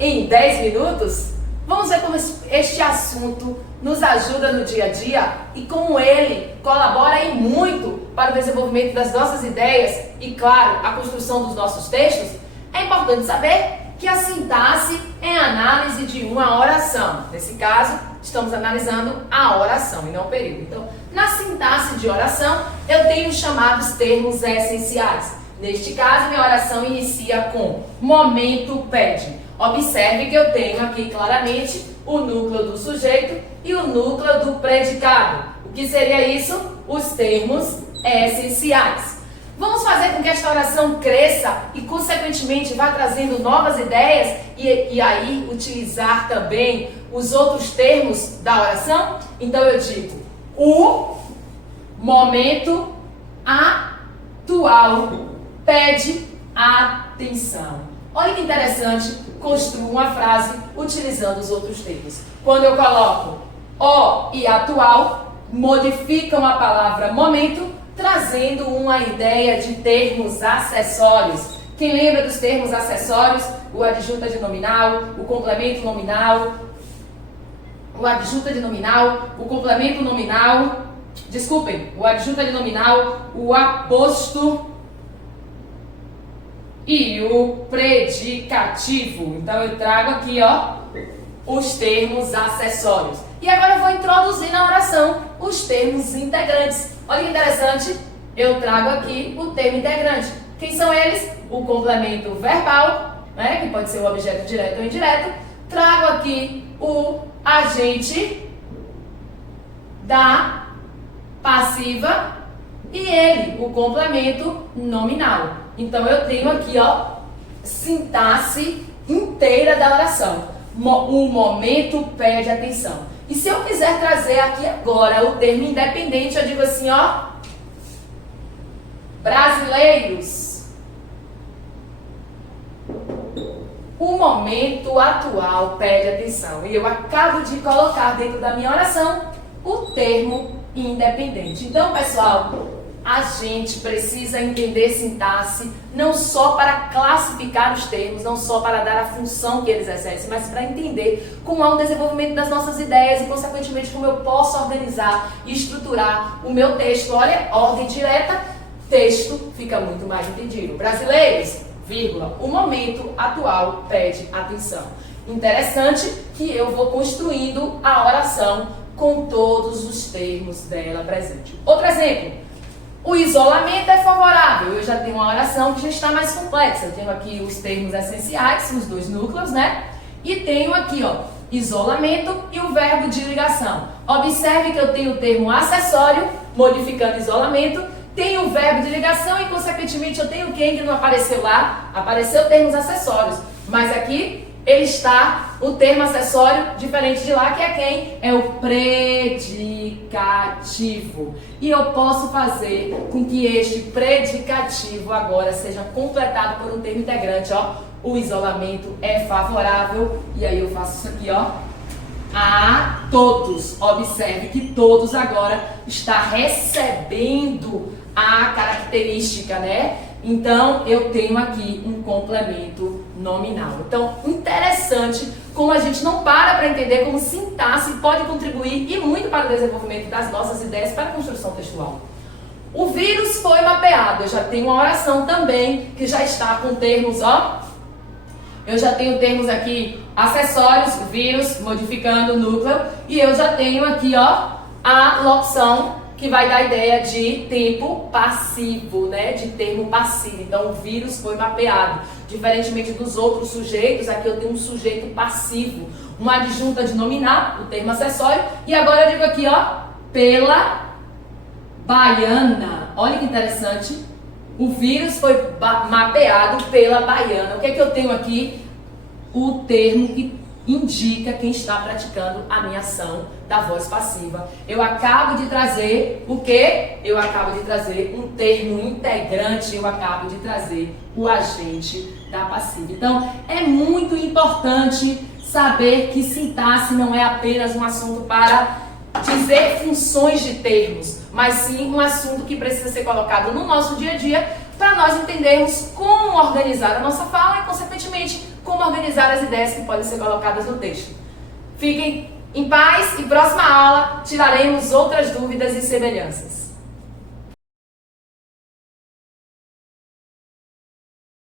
em 10 minutos? Vamos ver como este assunto nos ajuda no dia a dia e como ele colabora e muito para o desenvolvimento das nossas ideias e, claro, a construção dos nossos textos. É importante saber que a sintaxe é a análise de uma oração. Nesse caso, estamos analisando a oração e não o período. Então, na sintaxe de oração, eu tenho os chamados termos essenciais. Neste caso, minha oração inicia com momento pede. Observe que eu tenho aqui claramente o núcleo do sujeito e o núcleo do predicado. O que seria isso? Os termos essenciais. Vamos fazer com que esta oração cresça e, consequentemente, vá trazendo novas ideias e aí utilizar também os outros termos da oração? Então eu digo, o momento atual pede atenção. Olha que interessante, construo uma frase utilizando os outros termos. Quando eu coloco o e atual, modificam a palavra momento, trazendo uma ideia de termos acessórios. Quem lembra dos termos acessórios? O adjunto adnominal, o complemento nominal, o adjunto adnominal, o complemento nominal, o adjunto adnominal, o aposto e o predicativo. Então eu trago aqui, os termos acessórios. E agora eu vou introduzir na oração os termos integrantes. Olha que interessante, eu trago aqui o termo integrante. Quem são eles? O complemento verbal, né, que pode ser o objeto direto ou indireto. Trago aqui o agente da passiva e ele, o complemento nominal. Então eu tenho aqui, sintaxe inteira da oração. O momento pede atenção. E se eu quiser trazer aqui agora o termo independente, eu digo assim, brasileiros. O momento atual pede atenção. E eu acabo de colocar dentro da minha oração o termo independente. Então, pessoal, a gente precisa entender sintaxe não só para classificar os termos, não só para dar a função que eles exercem, mas para entender como há um desenvolvimento das nossas ideias e, consequentemente, como eu posso organizar e estruturar o meu texto. Olha, ordem direta, texto fica muito mais entendido. Brasileiros, vírgula, o momento atual pede atenção. Interessante que eu vou construindo a oração com todos os termos dela presente. Outro exemplo. O isolamento é favorável. Eu já tenho uma oração que já está mais complexa. Eu tenho aqui os termos essenciais, os dois núcleos, né? E tenho aqui, isolamento e o verbo de ligação. Observe que eu tenho o termo acessório, modificando isolamento. Tenho o verbo de ligação e, consequentemente, eu tenho quem que não apareceu lá? Apareceu termos acessórios. Mas aqui ele está o termo acessório diferente de lá, que é quem? É o predicativo. E eu posso fazer com que este predicativo agora seja completado por um termo integrante, O isolamento é favorável. E aí eu faço isso aqui, a todos. Observe que todos agora está recebendo a característica, né? Então, eu tenho aqui um complemento nominal. Então, interessante como a gente não para entender como sintaxe pode contribuir e muito para o desenvolvimento das nossas ideias para a construção textual. O vírus foi mapeado. Eu já tenho uma oração também que já está com termos, Eu já tenho termos aqui, acessórios, vírus, modificando o núcleo. E eu já tenho aqui, a locução, que vai dar a ideia de tempo passivo, né? De termo passivo. Então, o vírus foi mapeado. Diferentemente dos outros sujeitos, aqui eu tenho um sujeito passivo. Uma adjunta de nominal, o termo acessório. E agora eu digo aqui, pela baiana. Olha que interessante. O vírus foi mapeado pela baiana. O que é que eu tenho aqui? O termo que indica quem está praticando a minha ação da voz passiva. Eu acabo de trazer o quê? Eu acabo de trazer um termo integrante, eu acabo de trazer o agente da passiva. Então, é muito importante saber que sintaxe não é apenas um assunto para dizer funções de termos. mas sim um assunto que precisa ser colocado no nosso dia a dia para nós entendermos como organizar a nossa fala e, consequentemente, como organizar as ideias que podem ser colocadas no texto. Fiquem em paz e próxima aula tiraremos outras dúvidas e semelhanças.